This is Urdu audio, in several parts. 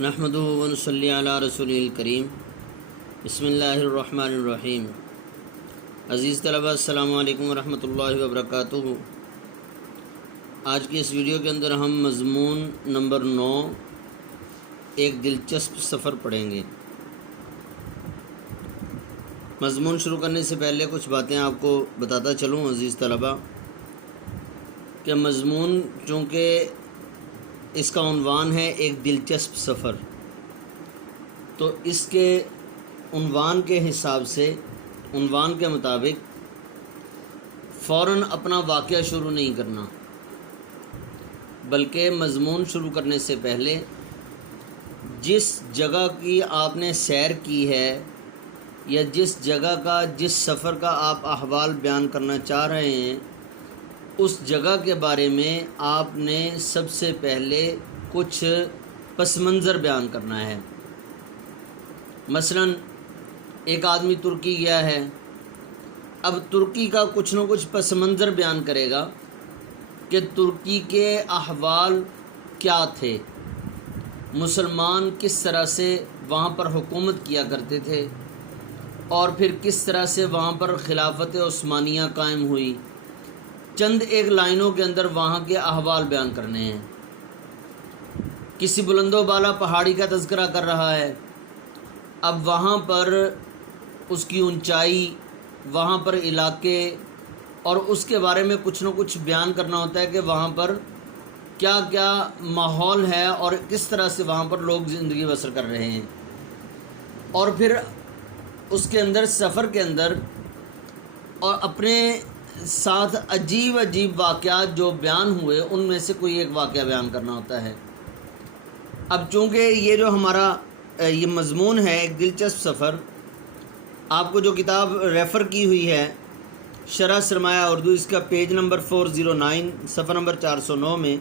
نحمدہ و نصلی علی رسول الکریم بسم اللہ الرحمن الرحیم۔ عزیز طلبہ السلام علیکم ورحمۃ اللہ وبرکاتہ۔ آج کی اس ویڈیو کے اندر ہم مضمون نمبر 9 ایک دلچسپ سفر پڑھیں گے۔ مضمون شروع کرنے سے پہلے کچھ باتیں آپ کو بتاتا چلوں عزیز طلبہ کہ مضمون چونکہ اس کا عنوان ہے ایک دلچسپ سفر، تو اس کے عنوان کے حساب سے عنوان کے مطابق فوراً اپنا واقعہ شروع نہیں کرنا، بلکہ مضمون شروع کرنے سے پہلے جس جگہ کی آپ نے سیر کی ہے یا جس جگہ کا جس سفر کا آپ احوال بیان کرنا چاہ رہے ہیں اس جگہ کے بارے میں آپ نے سب سے پہلے کچھ پس منظر بیان کرنا ہے۔ مثلا ایک آدمی ترکی گیا ہے، اب ترکی کا کچھ نہ کچھ پس منظر بیان کرے گا کہ ترکی کے احوال کیا تھے، مسلمان کس طرح سے وہاں پر حکومت کیا کرتے تھے اور پھر کس طرح سے وہاں پر خلافت عثمانیہ قائم ہوئی۔ چند ایک لائنوں کے اندر وہاں کے احوال بیان کرنے ہیں۔ کسی بلند و بالا پہاڑی کا تذکرہ کر رہا ہے، اب وہاں پر اس کی اونچائی، وہاں پر علاقے اور اس کے بارے میں کچھ نہ کچھ بیان کرنا ہوتا ہے کہ وہاں پر کیا کیا ماحول ہے اور کس طرح سے وہاں پر لوگ زندگی بسر کر رہے ہیں۔ اور پھر اس کے اندر سفر کے اندر اور اپنے ساتھ عجیب واقعات جو بیان ہوئے ان میں سے کوئی ایک واقعہ بیان کرنا ہوتا ہے۔ اب چونکہ یہ جو ہمارا یہ مضمون ہے ایک دلچسپ سفر، آپ کو جو کتاب ریفر کی ہوئی ہے شرح سرمایہ اردو، اس کا پیج نمبر 409 صفحہ نمبر 409 میں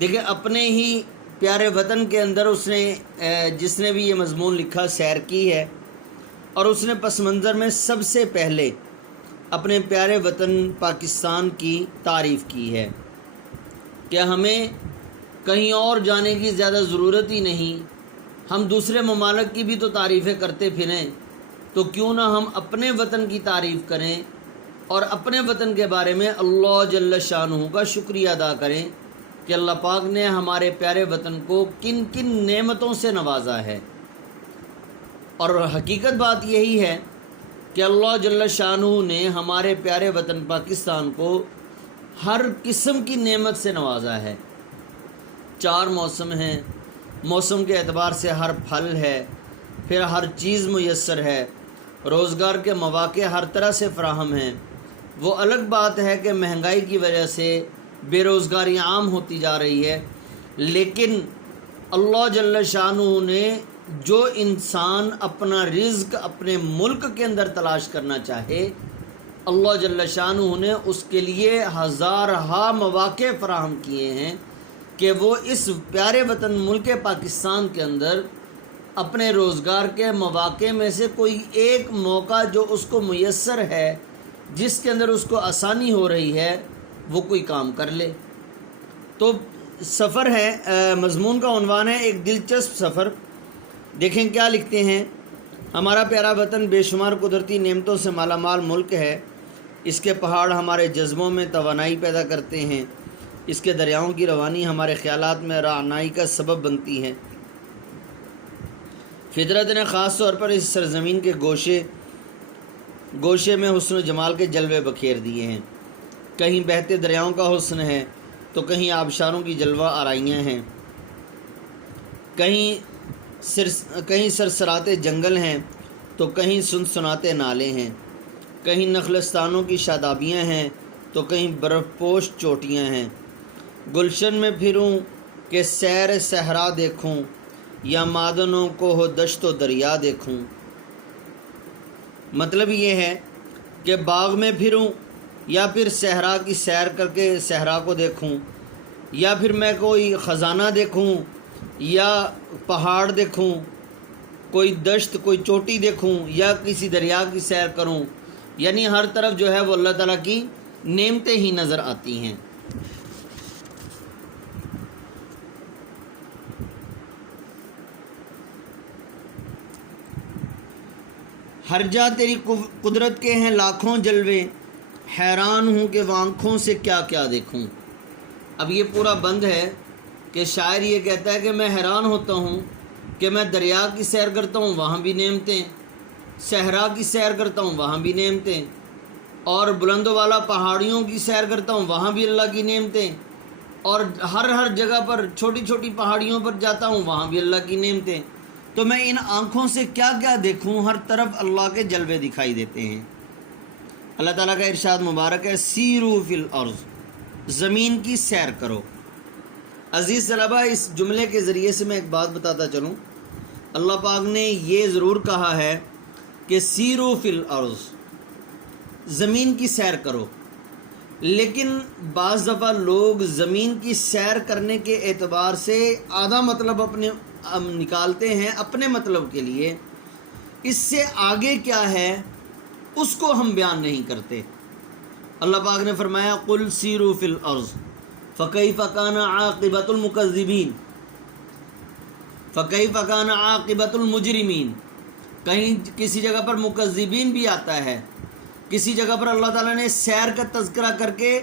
دیکھیں، اپنے ہی پیارے وطن کے اندر اس نے جس نے بھی یہ مضمون لکھا سیر کی ہے، اور اس نے پس منظر میں سب سے پہلے اپنے پیارے وطن پاکستان کی تعریف کی ہے کہ ہمیں کہیں اور جانے کی زیادہ ضرورت ہی نہیں، ہم دوسرے ممالک کی بھی تو تعریفیں کرتے پھریں، تو کیوں نہ ہم اپنے وطن کی تعریف کریں اور اپنے وطن کے بارے میں اللہ جل شانہ کا شکریہ ادا کریں کہ اللہ پاک نے ہمارے پیارے وطن کو کن کن نعمتوں سے نوازا ہے۔ اور حقیقت بات یہی ہے کہ اللہ جل شانہ نے ہمارے پیارے وطن پاکستان کو ہر قسم کی نعمت سے نوازا ہے۔ 4 موسم ہیں، موسم کے اعتبار سے ہر پھل ہے، پھر ہر چیز میسر ہے، روزگار کے مواقع ہر طرح سے فراہم ہیں۔ وہ الگ بات ہے کہ مہنگائی کی وجہ سے بے روزگاری عام ہوتی جا رہی ہے، لیکن اللہ جل شانہ نے جو انسان اپنا رزق اپنے ملک کے اندر تلاش کرنا چاہے، اللہ جل شانہ نے اس کے لیے ہزارہا مواقع فراہم کیے ہیں کہ وہ اس پیارے وطن ملک پاکستان کے اندر اپنے روزگار کے مواقع میں سے کوئی ایک موقع جو اس کو میسر ہے، جس کے اندر اس کو آسانی ہو رہی ہے، وہ کوئی کام کر لے۔ تو سفر ہے، مضمون کا عنوان ہے ایک دلچسپ سفر۔ دیکھیں کیا لکھتے ہیں، ہمارا پیارا وطن بے شمار قدرتی نعمتوں سے مالا مال ملک ہے۔ اس کے پہاڑ ہمارے جذبوں میں توانائی پیدا کرتے ہیں، اس کے دریاؤں کی روانی ہمارے خیالات میں رعنائی کا سبب بنتی ہے۔ فطرت نے خاص طور پر اس سرزمین کے گوشے میں حسن و جمال کے جلوے بکھیر دیے ہیں۔ کہیں بہتے دریاؤں کا حسن ہے تو کہیں آبشاروں کی جلوہ آرائیاں ہیں، کہیں سرسراتے جنگل ہیں تو کہیں سنسناتے نالے ہیں، کہیں نخلستانوں کی شادابیاں ہیں تو کہیں برف پوش چوٹیاں ہیں۔ گلشن میں پھروں کہ سیر صحرا دیکھوں یا معدنوں کو ہو دشت و دریا دیکھوں۔ مطلب یہ ہے کہ باغ میں پھروں یا پھر صحرا کی سیر کر کے صحرا کو دیکھوں، یا پھر میں کوئی خزانہ دیکھوں یا پہاڑ دیکھوں، کوئی دشت کوئی چوٹی دیکھوں یا کسی دریا کی سیر کروں، یعنی ہر طرف جو ہے وہ اللہ تعالیٰ کی نعمتیں ہی نظر آتی ہیں۔ ہر جا تیری قدرت کے ہیں لاکھوں جلوے، حیران ہوں کہ آنکھوں سے کیا کیا دیکھوں۔ اب یہ پورا بند ہے کہ شاعر یہ کہتا ہے کہ میں حیران ہوتا ہوں کہ میں دریا کی سیر کرتا ہوں وہاں بھی نعمتیں، صحرا کی سیر کرتا ہوں وہاں بھی نعمتیں، اور بلند و بالا پہاڑیوں کی سیر کرتا ہوں وہاں بھی اللہ کی نعمتیں، اور ہر جگہ پر چھوٹی چھوٹی پہاڑیوں پر جاتا ہوں وہاں بھی اللہ کی نعمتیں، تو میں ان آنکھوں سے کیا کیا دیکھوں، ہر طرف اللہ کے جلوے دکھائی دیتے ہیں۔ اللہ تعالیٰ کا ارشاد مبارک ہے، سیرو فی الارض، زمین کی سیر کرو۔ عزیز طلبہ، اس جملے کے ذریعے سے میں ایک بات بتاتا چلوں، اللہ پاک نے یہ ضرور کہا ہے کہ سیرو فی الارض، زمین کی سیر کرو، لیکن بعض دفعہ لوگ زمین کی سیر کرنے کے اعتبار سے آدھا مطلب اپنے نکالتے ہیں اپنے مطلب کے لیے، اس سے آگے کیا ہے اس کو ہم بیان نہیں کرتے۔ اللہ پاک نے فرمایا قل سیروا فی الارض فکیف کان عاقبۃ المکذبین، فکیف کان عاقبۃ المجرمین، کہیں کسی جگہ پر مکذبین بھی آتا ہے، کسی جگہ پر اللہ تعالیٰ نے سیر کا تذکرہ کر کے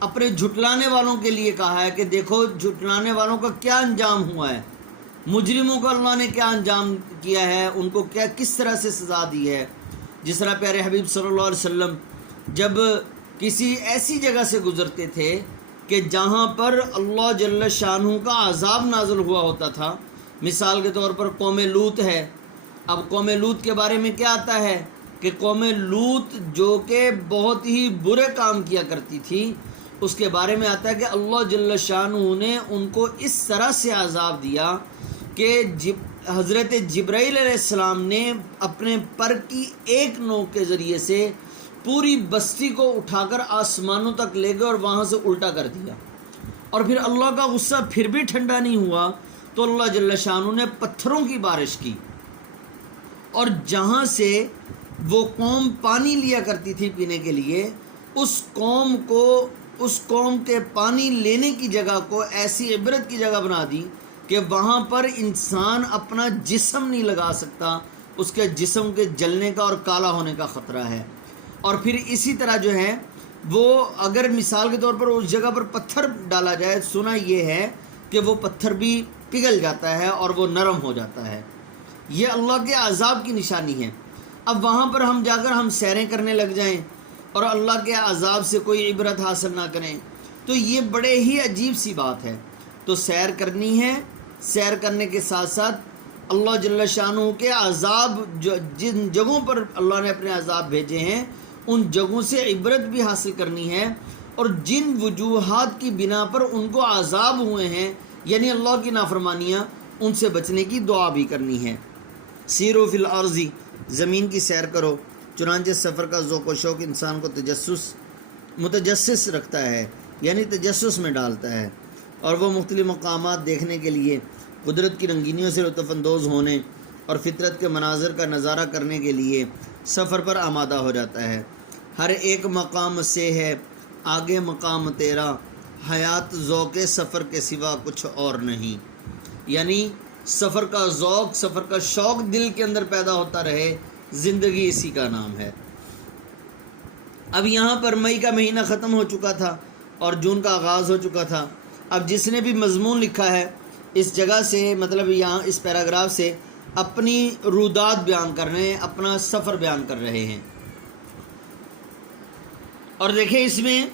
اپنے جھٹلانے والوں کے لیے کہا ہے کہ دیکھو جھٹلانے والوں کا کیا انجام ہوا ہے، مجرموں کو اللہ نے کیا انجام کیا ہے، ان کو کیا کس طرح سے سزا دی ہے۔ جس طرح پیارے حبیب صلی اللہ علیہ وسلم جب کسی ایسی جگہ سے گزرتے تھے کہ جہاں پر اللہ جل شانہ کا عذاب نازل ہوا ہوتا تھا، مثال کے طور پر قوم لوط ہے، اب قوم لوط کے بارے میں کیا آتا ہے کہ قوم لوط جو کہ بہت ہی برے کام کیا کرتی تھی، اس کے بارے میں آتا ہے کہ اللہ جل شانہ نے ان کو اس طرح سے عذاب دیا کہ حضرت جبرائیل علیہ السلام نے اپنے پر کی ایک نوک کے ذریعے سے پوری بستی کو اٹھا کر آسمانوں تک لے گئے اور وہاں سے الٹا کر دیا، اور پھر اللہ کا غصہ پھر بھی ٹھنڈا نہیں ہوا تو اللہ جل شانہ نے پتھروں کی بارش کی، اور جہاں سے وہ قوم پانی لیا کرتی تھی پینے کے لیے، اس قوم کے پانی لینے کی جگہ کو ایسی عبرت کی جگہ بنا دی کہ وہاں پر انسان اپنا جسم نہیں لگا سکتا، اس کے جسم کے جلنے کا اور کالا ہونے کا خطرہ ہے۔ اور پھر اسی طرح جو ہے وہ اگر مثال کے طور پر اس جگہ پر پتھر ڈالا جائے، سنا یہ ہے کہ وہ پتھر بھی پگھل جاتا ہے اور وہ نرم ہو جاتا ہے۔ یہ اللہ کے عذاب کی نشانی ہے۔ اب وہاں پر ہم جا کر ہم سیریں کرنے لگ جائیں اور اللہ کے عذاب سے کوئی عبرت حاصل نہ کریں تو یہ بڑے ہی عجیب سی بات ہے۔ تو سیر کرنی ہے، سیر کرنے کے ساتھ ساتھ اللہ جل شانہ کے عذاب جن جگہوں پر اللہ نے اپنے عذاب بھیجے ہیں ان جگہوں سے عبرت بھی حاصل کرنی ہے، اور جن وجوہات کی بنا پر ان کو عذاب ہوئے ہیں یعنی اللہ کی نافرمانیاں، ان سے بچنے کی دعا بھی کرنی ہے۔ سیرو فی الارض، زمین کی سیر کرو، چنانچہ سفر کا ذوق و شوق انسان کو متجسس رکھتا ہے، یعنی تجسس میں ڈالتا ہے، اور وہ مختلف مقامات دیکھنے کے لیے، قدرت کی رنگینیوں سے لطف اندوز ہونے اور فطرت کے مناظر کا نظارہ کرنے کے لیے سفر پر آمادہ ہو جاتا ہے۔ ہر ایک مقام سے ہے آگے مقام تیرا، حیات ذوق سفر کے سوا کچھ اور نہیں، یعنی سفر کا ذوق، سفر کا شوق دل کے اندر پیدا ہوتا رہے، زندگی اسی کا نام ہے۔ اب یہاں پر مئی کا مہینہ ختم ہو چکا تھا اور جون کا آغاز ہو چکا تھا۔ اب جس نے بھی مضمون لکھا ہے اس جگہ سے، مطلب یہاں اس پیراگراف سے اپنی رودات بیان کر رہے ہیں، اپنا سفر بیان کر رہے ہیں۔ اور دیکھیں اس میں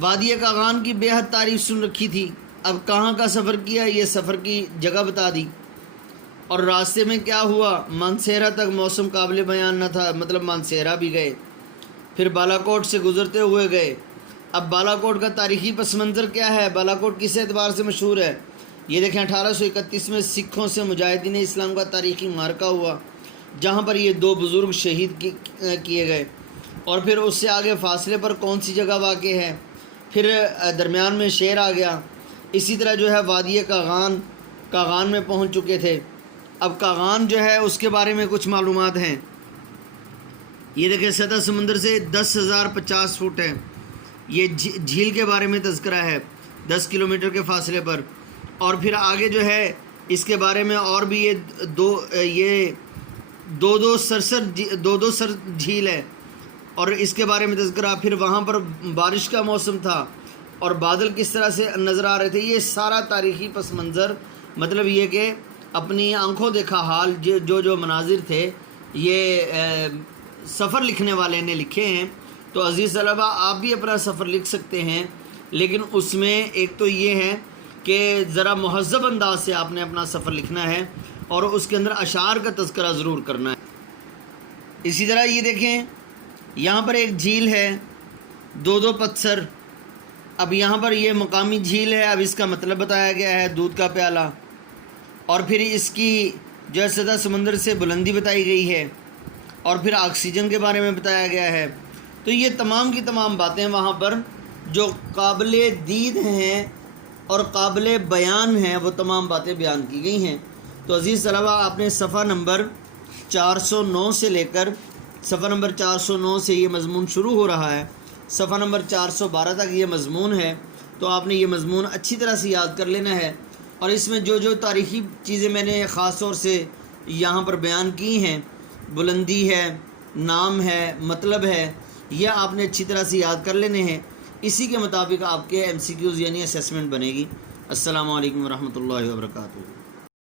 وادی کاغان کی بے حد تعریف سن رکھی تھی، اب کہاں کا سفر کیا یہ سفر کی جگہ بتا دی، اور راستے میں کیا ہوا، مانسہرہ تک موسم قابل بیان نہ تھا، مطلب مانسہرہ بھی گئے، پھر بالا کوٹ سے گزرتے ہوئے گئے۔ اب بالا کوٹ کا تاریخی پس منظر کیا ہے، بالا کوٹ کس اعتبار سے مشہور ہے، یہ دیکھیں 1831 میں سکھوں سے مجاہدین اسلام کا تاریخی معرکہ ہوا جہاں پر یہ دو بزرگ شہید کیے گئے، اور پھر اس سے آگے فاصلے پر کون سی جگہ واقع ہے، پھر درمیان میں شہر آ گیا۔ اسی طرح جو ہے وادی کاغان میں پہنچ چکے تھے۔ اب کاغان جو ہے اس کے بارے میں کچھ معلومات ہیں، یہ دیکھیں سطح سمندر سے 10,050 فٹ ہے، یہ جھیل کے بارے میں تذکرہ ہے 10 کلومیٹر کے فاصلے پر، اور پھر آگے جو ہے اس کے بارے میں اور بھی یہ دو دو سر جھیل ہے، اور اس کے بارے میں تذکرہ، پھر وہاں پر بارش کا موسم تھا اور بادل کس طرح سے نظر آ رہے تھے، یہ سارا تاریخی پس منظر، مطلب یہ کہ اپنی آنکھوں دیکھا حال جو مناظر تھے یہ سفر لکھنے والے نے لکھے ہیں۔ تو عزیز طلبہ آپ بھی اپنا سفر لکھ سکتے ہیں، لیکن اس میں ایک تو یہ ہے کہ ذرا مہذب انداز سے آپ نے اپنا سفر لکھنا ہے اور اس کے اندر اشعار کا تذکرہ ضرور کرنا ہے۔ اسی طرح یہ دیکھیں یہاں پر ایک جھیل ہے، دو پتھر، اب یہاں پر یہ مقامی جھیل ہے، اب اس کا مطلب بتایا گیا ہے دودھ کا پیالہ، اور پھر اس کی جو ہے سطح سمندر سے بلندی بتائی گئی ہے، اور پھر آکسیجن کے بارے میں بتایا گیا ہے۔ تو یہ تمام کی تمام باتیں وہاں پر جو قابل دید ہیں اور قابل بیان ہیں وہ تمام باتیں بیان کی گئی ہیں۔ تو عزیز طلبہ آپ نے صفحہ نمبر 409 سے لے کر صفحہ نمبر 409 سے یہ مضمون شروع ہو رہا ہے، صفحہ نمبر 412 تک یہ مضمون ہے، تو آپ نے یہ مضمون اچھی طرح سے یاد کر لینا ہے، اور اس میں جو تاریخی چیزیں میں نے خاص طور سے یہاں پر بیان کی ہیں، بلندی ہے، نام ہے، مطلب ہے، یہ آپ نے اچھی طرح سے یاد کر لینے ہیں۔ اسی کے مطابق آپ کے MCQs یعنی اسیسمنٹ بنے گی۔ السلام علیکم ورحمۃ اللہ وبرکاتہ۔